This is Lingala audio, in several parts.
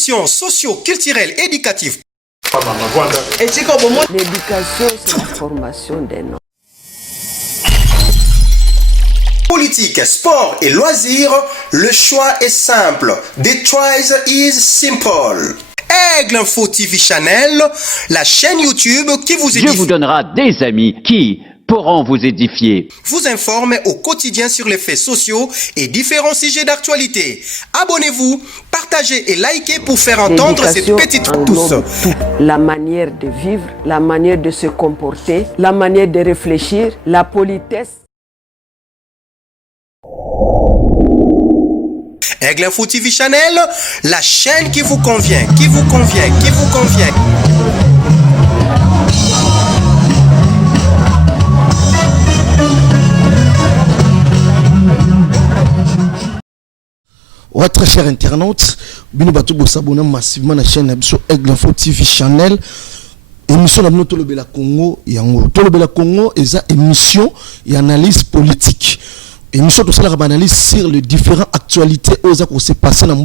émission socio-culturelle éducative. L'éducation, c'est la formation des noms. Politique, sport et loisirs, le choix est simple. The choice is simple. Aigle Info TV Channel, la chaîne YouTube qui vous édifie. Dieu vous donnera des amis qui pourront vous édifier. Vous informe au quotidien sur les faits sociaux et différents sujets d'actualité. Abonnez-vous, partagez et likez pour faire entendre ces petites tous. La manière de vivre, la manière de se comporter, la manière de réfléchir, la politesse. Aigle Info TV Channel, la chaîne qui vous convient, qui vous convient, qui vous convient. Ouais, très chers internautes, bino bato bo s'abonner massivement à la chaîne Aigle Info TV Channel. Émission de Tolobela Congo, yango Tolobela Congo est une émission et analyse politique. Émission de cela analyse sur les différentes actualités aux qui s'est passé dans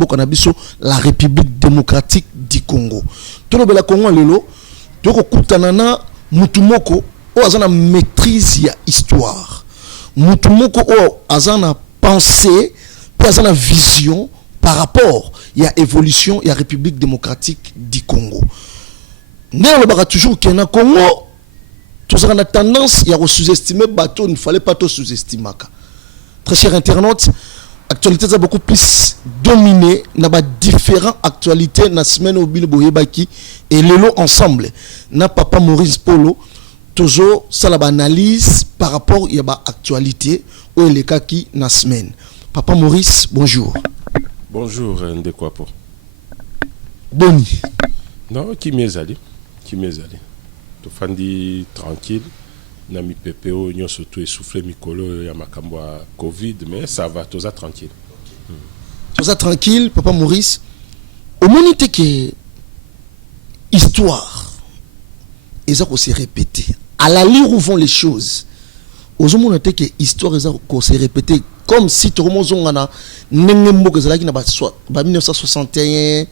la République démocratique du Congo. Tolobela Congo lelo, toko kutanana mutumoko o azana maîtrise ya histoire. Mutumoko o azana pensée, puis azana vision par rapport à l'évolution de la République démocratique du Congo. Nous avons toujours qu'il y a un Congo, nous avons tendance à sous-estimer bateau, il ne fallait pas tout sous-estimer. Très chers internautes, l'actualité a beaucoup plus dominé dans différentes actualités dans la semaine au Bilbo Yebaki et le lot ensemble. Na Papa Maurice Polo, toujours ça la analyse par rapport à l'actualité ou les cas qui dans la semaine. Papa Maurice, bonjour. Bonjour, Ndekwapo. Boni. Non, qui m'est allé? Qui m'est allé? Tu fandi tranquille. Nami PPO, nous surtout essoufflé Mikolo, il y a ma Covid, mais ça va, tout ça tranquille. Tout ça tranquille, Papa Maurice. Au moment que histoire, et ça qu'on s'est répété. À la lire où vont les choses. Au moment que histoire, et ça qu'on s'est répété. Comme si tout le monde a n'engembo que ça qui n'a pas soit 1961.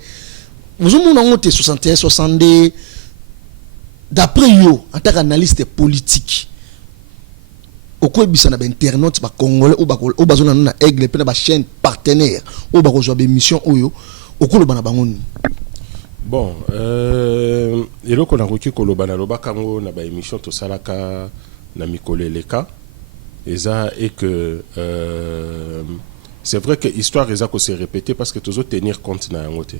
Vous avez monté 61, 62. D'après yo, en tant qu'analyste politique, au cours de internautes, les Congolais, au besoin de aigle, les chaîne partenaire, au besoin de mission, au cours de Banabangoni. Bon, et là qu'on a reçu que le Banaloba Kango n'a pas émission tout ça là qu'à n'a micolé les cas. Et ça est que c'est vrai que l'histoire est ça qu'on s'est répété parce que tu dois tenir compte dans un côté.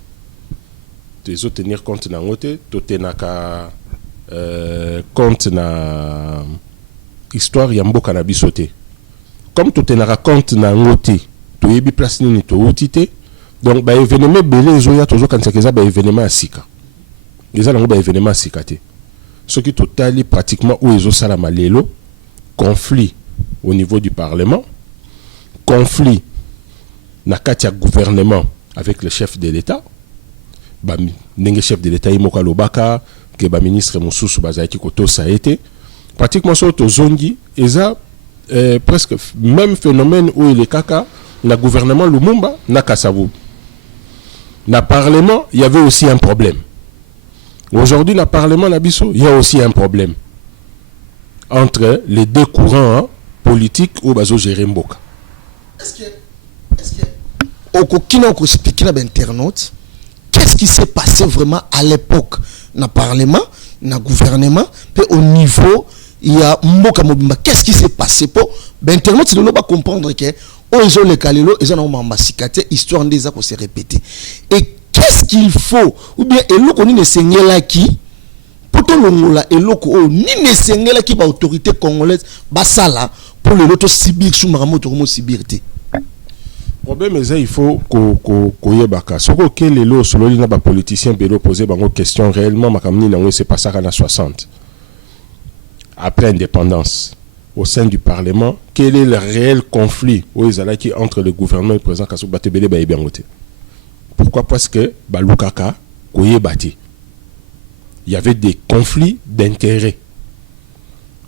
Tu dois tenir compte dans un côté, tu tenir compte na histoire ya mboka na bisoté comme tout tenara compte na ngoté to yebi place nini to utité donc ba événement belé zoya toujours quand c'est ba événement asika les ala ba événement asika té ce qui totali pratiquement où ezo sala malelo conflit au niveau du parlement, conflit na kati ya gouvernement avec le chef de l'état ba ndenge chef de l'état imoka lobaka que le ministre Moussous Bazaki Koto ça a été pratiquement sur Tozongi et ça presque même phénomène où il est caca le gouvernement Lumumba n'a Kassavou na parlement il y avait aussi un problème aujourd'hui na parlement Nabiso il y a aussi un problème entre les deux courants politiques au bazo gérer Mboka. Est-ce que au kokina ko expliquer na internaute qu'est-ce qui s'est passé vraiment à l'époque dans le Parlement, dans le gouvernement, puis au niveau, il y a Mboka Mobimba. Qu'est-ce qui s'est passé pour l'internet, c'est de ne pas comprendre que ils ont les calelo, ils ont un histoire des actes s'est répété. Et qu'est-ce qu'il faut, ou bien, et l'eau qu'on ne saigne là qui, pour tout le monde là, et l'eau qu'on ne saigne là qui, par autorité congolaise, basala, pour le loto Sibir, sous Maramoto, Sibirité. Le problème est qu'il faut qu'on y ait ce que les lots sur les politiciens peuvent poser une question réellement c'est pas ça qu'en a 60 après l'indépendance au sein du Parlement. Quel est le réel conflit entre le gouvernement et le président Kassou Batebele Baïbiangote? Pourquoi? Parce que Balukaka Koye Bati, il y avait des conflits d'intérêts.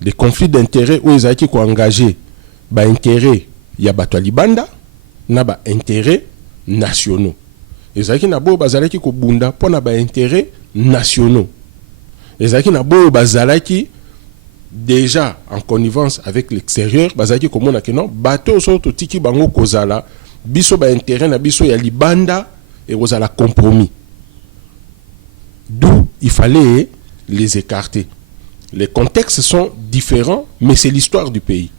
Des conflits d'intérêts où ils ont engagé intérêt il y a Batouali Banda n'a pas intérêt nationaux. ezalaki na boyo bazalaki kobunda mpo na baintérêt nationaux, ezalaki na boyo bazalaki déjà en connivence avec l'extérieur, bazalaki komona ke non bato so totiki bango kozala biso baintérêt na biso ya libanda et kozala compromis, d'où il fallait les écarter. Les contextes sont différents, mais c'est l'histoire du pays.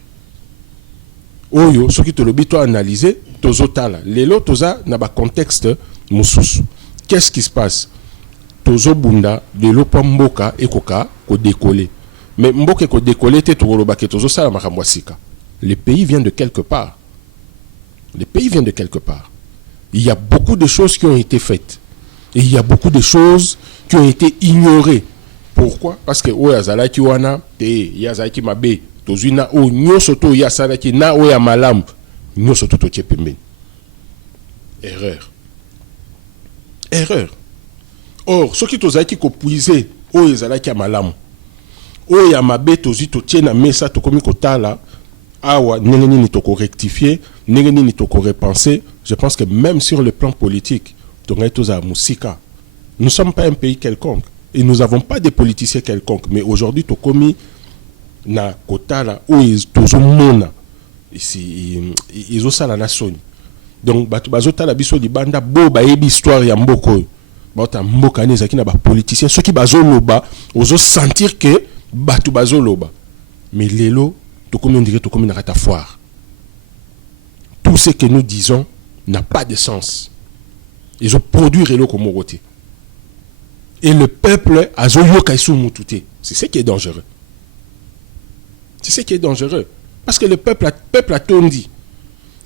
Oyo, ce qui te l'oblige à analyser, tozotala. Lelo toza na ba contexte mususu. Qu'est-ce qui se passe? Tozo bunda, lelo pa mboka ekoka ko décoller. Mais mboka ko décoller te tokoloba ke tozo sala makambo sika. Le pays vient de quelque part. Le pays vient de quelque part. Il y a beaucoup de choses qui ont été faites. Et il y a beaucoup de choses qui ont été ignorées. Pourquoi? Parce que oya zalaki wana te ya zalaki mabe tozuna o nyoso to ya salaki na oya malam nyoso to pembeni. Erreur. Or ce qui tozaki ko puiser oya zalaki malam oya mabe tozi to tiena mesa to komi kotala awa ndenge nini to ko rectifier ndenge nini to ko repenser. Je pense que même sur le plan politique tongai toza musika, nous sommes pas un pays quelconque. Et nous n'avons pas de politiciens quelconques. Mais aujourd'hui, tu as commis na kotala où ils mona ils ont ça la nation. Donc batu bazota la biso libanda bo ba yebi histoire ya mboko. Ba ta mboka ne zaki na ba politiciens ceux qui bazo loba ozo sentir que batu bazo loba. Mais lelo to comme on dirait to comme na rata foire. Tout ce que nous disons n'a pas de sens. Ils ont produit relo comme roté. Et le peuple a zoyoka soumutute. C'est ce qui est dangereux. C'est ce qui est dangereux. Parce que le peuple a tout dit.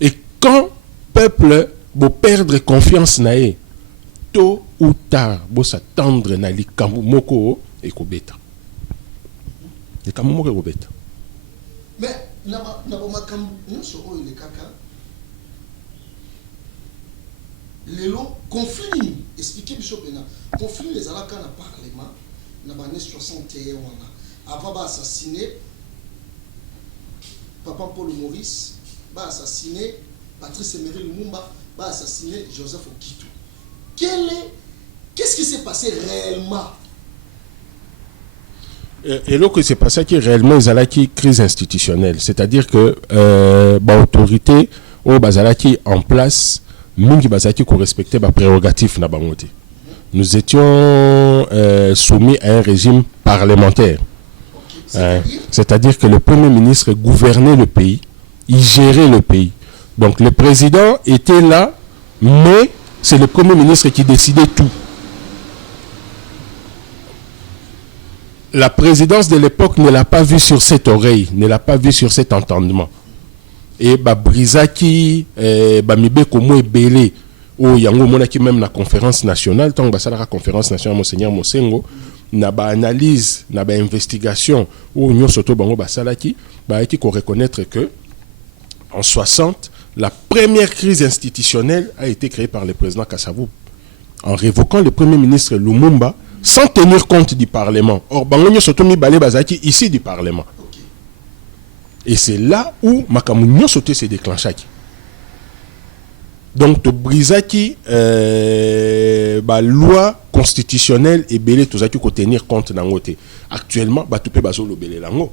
Et quand le peuple va perdre confiance nae, tôt ou tard, va s'attendre na likambu moko et kobeta. Likambu moko et kobeta. Mais na makambu nyonso oyo le kaka. Lelo conflit expliquer biso pena conflit les alaka na parlement na ba 61 wana avant ba assassiner papa Paul Maurice, ba assassiner Patrice Emery Lumumba, ba assassiner Joseph Okitu. Qu'est-ce qui s'est passé réellement? Et là, que c'est passé qui réellement ils allaient qui crise institutionnelle, c'est-à-dire que l'autorité au bazalaki en place mingi bazalaki ko respecter ba prérogatif na bangote. Nous étions soumis à un régime parlementaire. C'est-à-dire que le Premier ministre gouvernait le pays, il gérait le pays. Donc le président était là, mais c'est le Premier ministre qui décidait tout. La présidence de l'époque ne l'a pas vu sur cette oreille, ne l'a pas vu sur cet entendement. Et Brisaki, Mibe Komo et Belé, ou Yango Monaki même la conférence nationale, tant que la conférence nationale, Monseigneur Mosengo, n'a pas analyse, n'a pas investigation, ou Nyon Soto Bango Basalaki, qui qu'on reconnaître que en 60, la première crise institutionnelle a été créée par le président Kassavou, en révoquant le premier ministre Lumumba, sans tenir compte du Parlement. Or, Bango Nyon Soto Mibale Bazaki, ici du Parlement. Et c'est là où Makamounio Soté s'est déclenché. Donc, to brisaki loi constitutionnelle et belé to zaki ko tenir compte nangote. Actuellement, to pe bazo lo belé lango.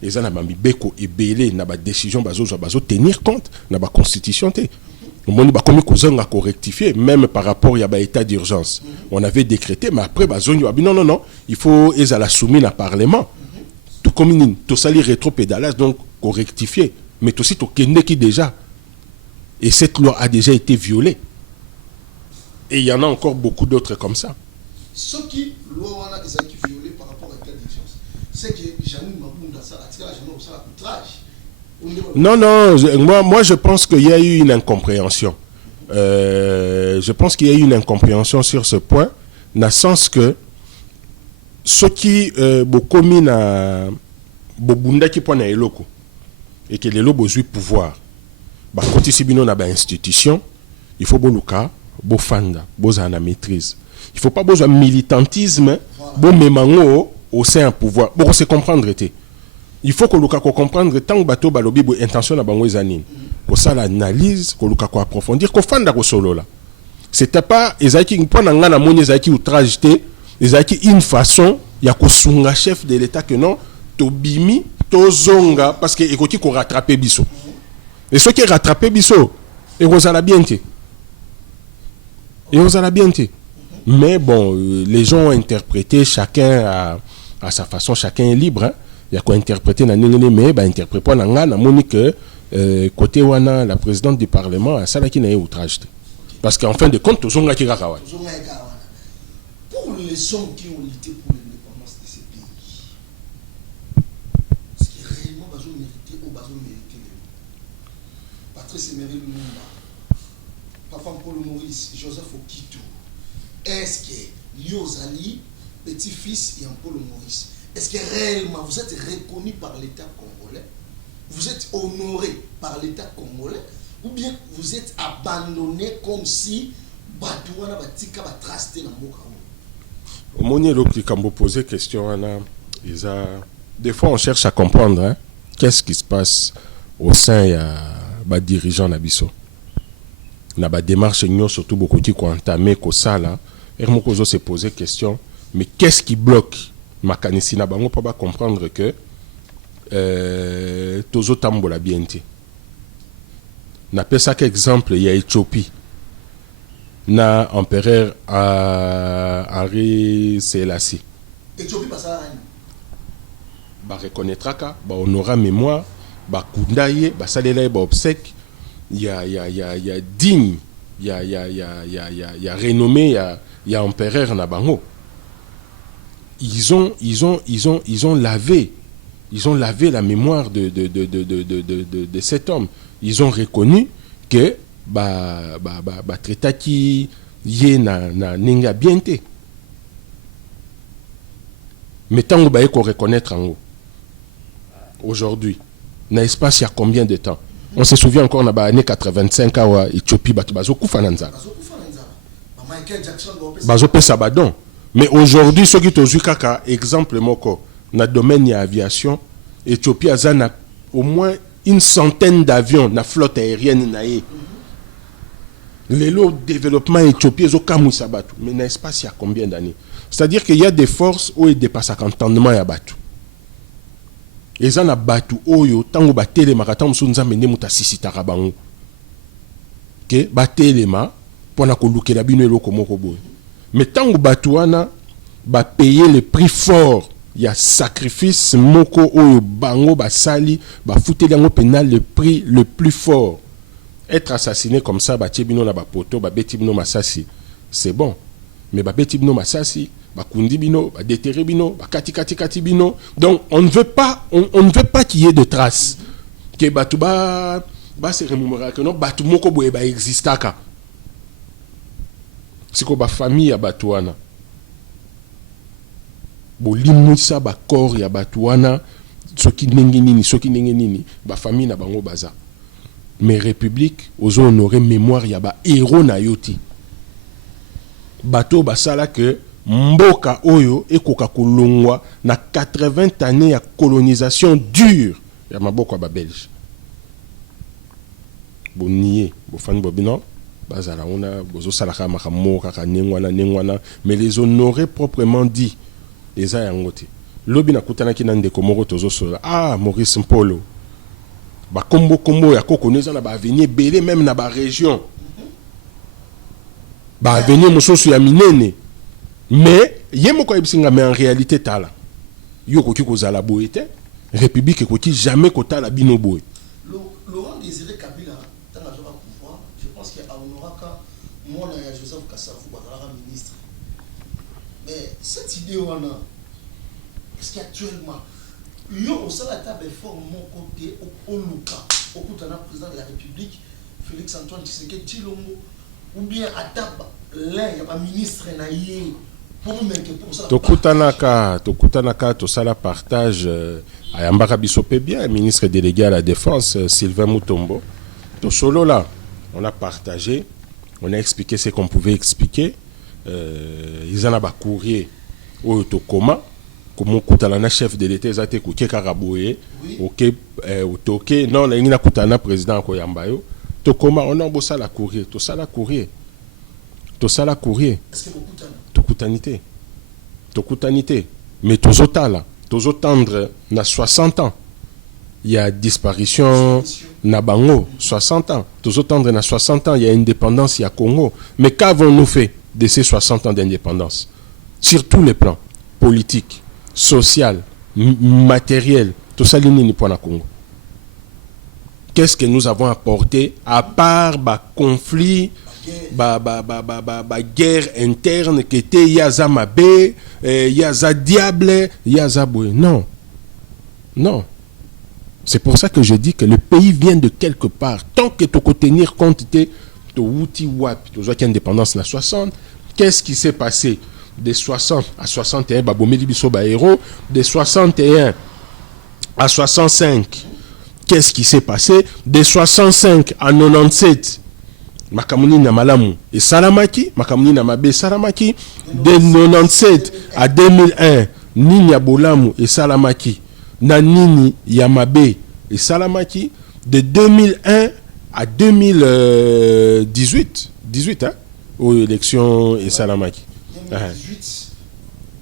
Les ana bambi beko et belé na ba décision bazo tenir compte na ba constitution té. Moni ba komi kozanga ko rectifier même par rapport ya ba état d'urgence. On avait décrété mais après bazo non, il faut ezala soumis na parlement. Tout comme to sali rétropédalage donc ko rectifier mais aussi to kende qui déjà. Et cette loi a déjà été violée. Et il y en a encore beaucoup d'autres comme ça. Ce qui loi a été violée par rapport à quelle différence? C'est que Janine Mabunda ça a tiré ça outrage. Non, moi je pense qu'il y a eu une incompréhension. Je pense qu'il y a eu une incompréhension sur ce point, dans le sens que ceux qui commis na bobunda qui pona eloko et que les lobos ont pouvoir. Quand il y a une institution, il faut boluka, bofanda, bozana maîtrise. Il ne faut pas besoin de militantisme, bon memango au sein du pouvoir. Bon, c'est comprendre. Il faut que luka comprendre tant que bateau balobi bo intention na bango ezanine. Pour ça l'analyse, que luka ko approfondir, ko fanda ko solo là. c'était pas ezaki mpona nga na moni ezaki outrage te, ezaki une façon ya kosunga chef de l'état que non tobimi tozonga parce que ekoki ko rattraper biso. Et ce qui est rattrapé biso et kozala bien te. Et kozala bien te. Mais bon, les gens ont interprété, chacun à sa façon, chacun est libre. Hein. Il y a quoi interpréter na ningene mais ba interpréter pas nga na moni que côté wana la présidente du parlement a ça là qui n'a outrage. Parce qu'en fin de compte tozonga ki kaka wana. Pour les hommes qui ont lutté pour l'indépendance de ces pays, est-ce que réellement ils ont mérité ou ils ont mérité Patrice Emery Lumumba, Papa Paul Maurice, Joseph Okito, est-ce que Liozali, petit-fils et Paul Maurice, est-ce que réellement vous êtes reconnu par l'État congolais, vous êtes honoré par l'État congolais, ou bien vous êtes abandonné comme si Batouana Batika va tracer dans le Au moment où Kambo posait question, des fois on cherche à comprendre hein, qu'est-ce qui se passe au sein des dirigeants Nabiso. Na ba démarche surtout beaucoup qui ont entamé ko sala, Hermokozo s'est posé question, mais qu'est-ce qui bloque Makanisi na bango pour comprendre que tozo tambola bienté. Na pesa qu'exemple il y a Éthiopie. Na empereur Henri Selassie. Éthiopie pas ça. Ba reconnaîtra ka, ba honora mémoire, ba kundaye, ba salela ba obsèque, il y a digne, il y a renommé, il y a empereur na bango. Ils ont lavé la mémoire de cet homme. Ils ont reconnu que traita qui yé na ninga bienté. Mais tant que vous reconnaître en haut, aujourd'hui, dans l'espace il y a combien de temps? On se souvient encore dans les années 85 à Éthiopie, bazo kufa nanzala. Bazo pe sabadon. Mais aujourd'hui, ce qui est kaka exemple moko dans le domaine de l'aviation, Éthiopie a au moins une centaine d'avions dans la flotte aérienne naé. Le lot de développement éthiopien est au Kamou Sabatu. Mais dans l'espace, il y a combien d'années? C'est-à-dire qu'il y a des forces où il dépasse l'entendement à Batu. Et ça, na Batu, oyo, tango batele maratam sunza mene muta sisi tarabango. Que batele ma, pour na koluke la bino eloko moko boy. Mais tango Batuana, ba payer le prix fort. Il y a sacrifice moko oyo bango ba sali, ba fouté yango pénal le prix le plus fort. Être assassiné comme ça, ba tibino na ba poto, ba betibino masasi, c'est bon. Mais ba betibino masasi, ba kundi bino, ba déterré bino, ba kati bino. Donc on ne veut pas qu'il y ait de traces. Que batu ba se remémorer que non batu moko boye ba existaka. C'est ko ba famille ya batuana. Bo limoussa ba corps ya batuana, soki ndenge nini, ba famille na bango baza. Mais république aux honoré mémoire ya ba héros na yoti bato basala que mboka oyo ekoka kolongwa na 80 années ya colonisation dure ya maboko ba belge bonié bofani bobino bazala ona bozo salaka makamoka ka nengwana mais les honorer proprement dit les ayangote lobi na kutana ki na ndeko moko tozo sola Maurice Mpolo ba kombo ya kokoneza na ba avenir belé même na ba région ba avenir mososu ya minene mais yemo ko ebisinga mais en réalité tala yo ko kiko zala boete république ko ki jamais ko tala bino boy Laurent Désiré Kabila dans la pouvoir je pense que aonoraka mona ya Joseph Kasavu ba ministre mais cette idée wana est-ce qu'actuellement yo au sein de la table fort mon côté au Luka au kutana président de la République Félix Antoine Tshisekedi Tshilombo ou bien à table là il y a pas ministre na yé pour mettre pour ça tokutanaka to sala partage ayambaka biso pe bien ministre délégué à la défense Sylvain Mutombo to solo là on a partagé on a expliqué ce qu'on pouvait expliquer ils en a ba courrier au tokoma comme kutala na chef de l'état ezate ko kekaraboye OK toke non na kutana président ko yambayo to comment on a bossa la courrier to sala courrier tosala courrier tokutanité mais tozotendre na 60 ans il y a disparition na bango 60 ans tozotendre na 60 ans il y a indépendance il y a Congo mais qu'avons-nous fait de ces 60 ans d'indépendance sur tous les plans politique social matériel tosali nini pour na Congo? Qu'est-ce que nous avons apporté à part conflit, guerre interne qui était Yaza Mabé, Yaza Diable, Yaza Boué? Non. Non. C'est pour ça que je dis que le pays vient de quelque part. Tant que tu peux tenir compte de Wouti Wap, tu as indépendance en 60, qu'est-ce qui s'est passé de 60 à 61, Babomedi Bisoba héros, de 61 à 65? Qu'est-ce qui s'est passé de 65 à 97? Makamuni na malamu et Salamaki, Makamuni na mabe Salamaki. De 97 à 2001, Nini ya bolamu et Salamaki. Na Nini ya mabe et Salamaki. De 2001 à 2018, 18 hein, aux élections et Salamaki.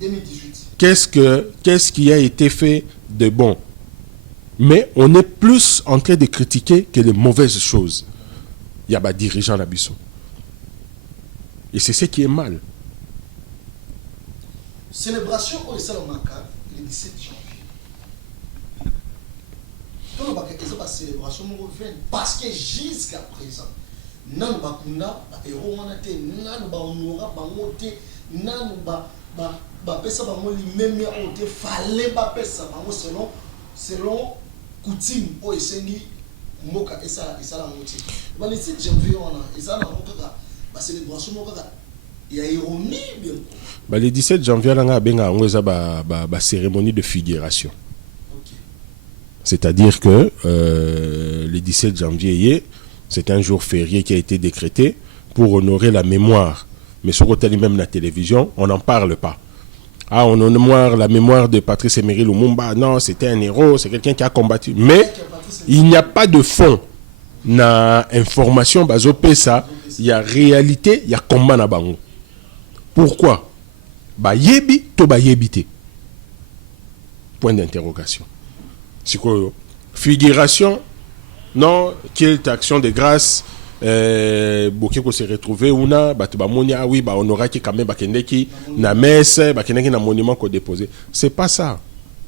2018. Qu'est-ce qui a été fait de bon? Mais on est plus en train de critiquer que les mauvaises choses. Il y a des dirigeants là-bas. Et c'est ce qui est mal. Célébration au Salamaka le 17 janvier. Tout le monde a célébration parce que jusqu'à présent, nan bakunda héros manate nan ba honora ba moté nan ba pesa ba mo li même on te fallait ba pesa ba mo selon coutume au esengi moka esa la moté ba le 7 janvier on a esa la moka ba célébration moka il y a ironie bien ba le 17 janvier là nga benga ngoza ba cérémonie de figuration. C'est-à-dire que le 17 janvier c'est un jour férié qui a été décrété pour honorer la mémoire. Mais sur le même la télévision, on n'en parle pas. Ah, on honore la mémoire de Patrice Emery Lumumba. Non, c'était un héros, c'est quelqu'un qui a combattu. Mais il n'y a pas de fond. Na information, bazopesa, il y a réalité, il y a combat na bango. Pourquoi? Ba yebi to ba yebite. Point d'interrogation. C'est quoi? Figuration. Non, quelle action de grâce Bokeko s'est retrouvé ou na monia oui on aura qui quand même bakendeki na messe bakendeki na monument qu'on déposé. C'est pas ça.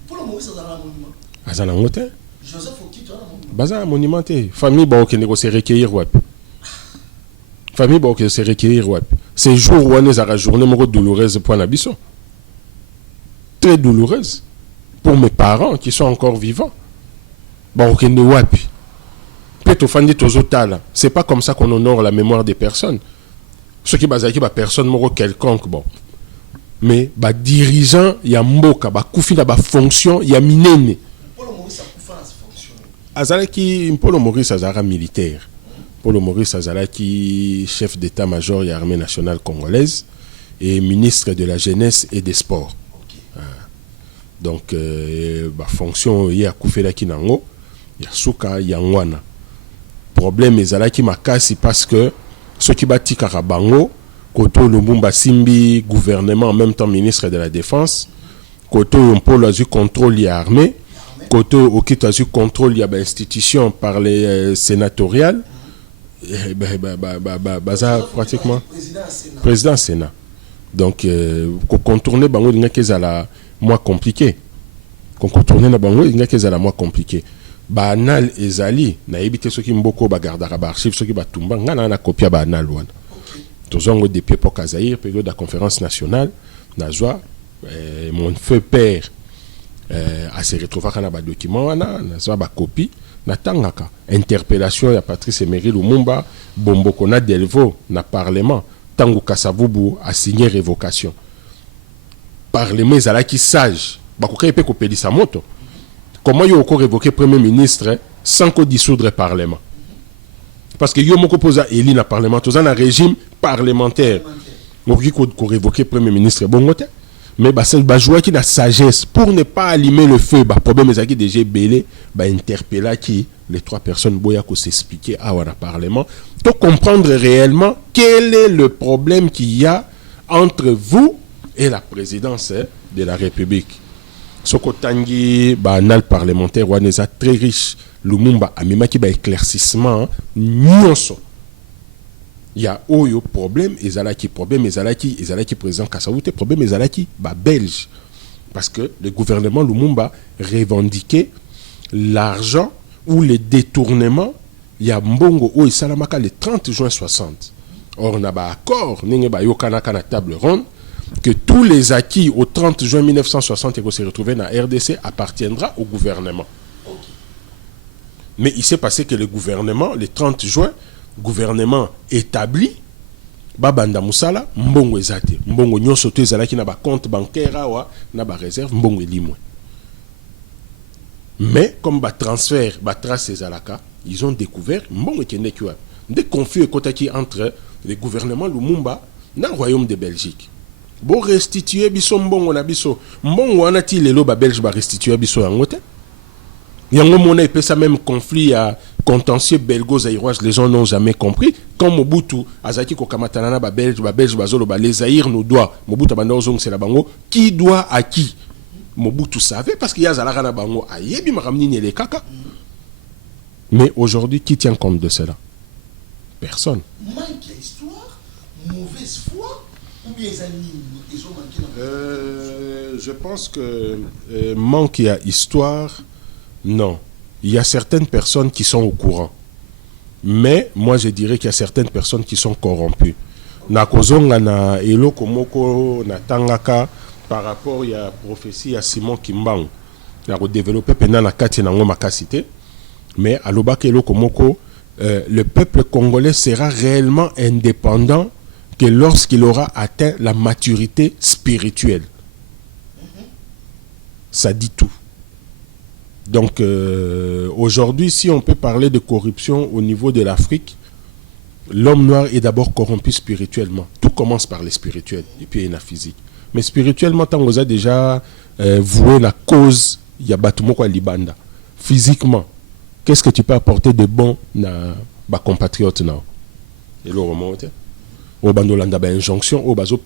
Pour le moment ça dans un monument. Azana ngote. Joseph Oki toi monument. Baza monumenté. Famille ba okendeko se recueillir wap. Famille ba okendeko se recueillir wap. Ces jours où on est à la journée moko douloureuse pour Nabiso. Très douloureuse pour mes parents qui sont encore vivants. Ba okende wapi. C'est pas comme ça qu'on honore la mémoire des personnes. Ce qui est personne moro quelconque bon. Mais ba dirigeant ya mboka ba kufi na ba fonction ya minene. Paul Maurice a kufa na fonction. Azalaki Paul Maurice azara militaire. Paul Maurice azalaki chef d'état-major de l'armée nationale congolaise et ministre de la jeunesse et des sports. Okay. Donc ba fonction ya kufela kinango ya suka ya ngwana. Problème ezalaki makasi parce que ceux qui bâti Karabango, Koto Lumumba Simbi, gouvernement en même temps ministre de la Défense, Koto Mpolo a eu contrôle ya armée, Koto Okito a eu contrôle ya institution par les sénatoriales, baza pratiquement président Sénat. Donc contourner bango dinga kezala moins compliqué. Contourner na bango dinga kezala moins compliqué. Banal ezali na ebité soki mboko bagardaka ba archive soki batumba ngana na copia banal wana tozongo depuis pour Kazaïr période de la conférence nationale nazwa mon feu père a se retrouvé kana ba document wana nazwa ba copie na tangaka interpellation ya Patrice Emery Lumumba bomboko na Delvaux na parlement tango Kasavubu a signé révocation parlement ezalaki sage bakoka pe ko pelisa moto. Comment il y a encore révoqué Premier ministre sans qu'on dissoudre le Parlement? Parce que il y a beaucoup posé élu dans le Parlement, tout ça dans un régime parlementaire. Donc il faut révoquer Premier ministre. Bon, Mais bah jouer qui la sagesse pour ne pas allumer le feu, bah problème est qui déjà belé, bah interpeller qui les trois personnes boya qu'on s'expliquer à un parlement, pour comprendre réellement quel est le problème qu'il y a entre vous et la présidence de la République. Sokotangi bah anal parlementaire waneza très riche, Lumumba amima qui ba éclaircissement nyonso. Il y a oyo problème ezalaki président Kassaouté problème ezalaki ba belge parce que le gouvernement Lumumba revendiquait l'argent ou les détournements il y a mbongo o isalamaka le 30 juin 60. Or on a ba accord ninge ba yokana kana table ronde que tous les acquis au 30 juin 1960 et qu'on s'est retrouvé dans la RDC appartiendra au gouvernement. Mais il s'est passé que le gouvernement, le 30 juin, gouvernement établi, babanda musala, mbongo ezate, mbongo nyonso to ezalaki na ba compte bancaire awa, na ba réserve, mbongo elimwe. Mais comme ba transfert, ba trace ezalaka, ils ont découvert mbongo kende kiwa. Des conflits ekotaki entre le gouvernement Lumumba na royaume de Belgique. Bo restituer biso mbongo na biso, mbongo wana ti lelo ba belge ba restituer biso yango te. Yango mona et ça même conflit à contentieux belgo-zaïrois, les gens n'ont jamais compris. Quand Mobutu, Azaki Kokamatanana, ba belge, bazolo, les Zaïr nous doit, Mobutu Abandozong, c'est la bango, qui doit à qui? Mobutu savait, parce qu'il y a Zalarana bango, ayebi maramni les kaka. Mais aujourd'hui, qui tient compte de cela? Personne. Manque d'histoire, mauvaise foi, ou bien ils ont manqué je pense que manque à histoire. Non, il y a certaines personnes qui sont au courant. Mais moi je dirais qu'il y a certaines personnes qui sont corrompues. Nakozonga na elo komoko na tangaka par rapport à la prophétie à Simon Kimbang. Na redévelopper pendant la kati na ngoma kasité. Mais à l'obak elo komoko le peuple congolais sera réellement indépendant que lorsqu'il aura atteint la maturité spirituelle. Ça dit tout. Donc aujourd'hui, si on peut parler de corruption au niveau de l'Afrique, l'homme noir est d'abord corrompu spirituellement. Tout commence par le spirituel et puis il y a la physique. Mais spirituellement, tant qu'on a déjà voué la cause, il y a Batumoko à Libanda. Physiquement, qu'est-ce que tu peux apporter de bon à compatriotes? Et le remonte. Au bandolanda, injonction, au bazo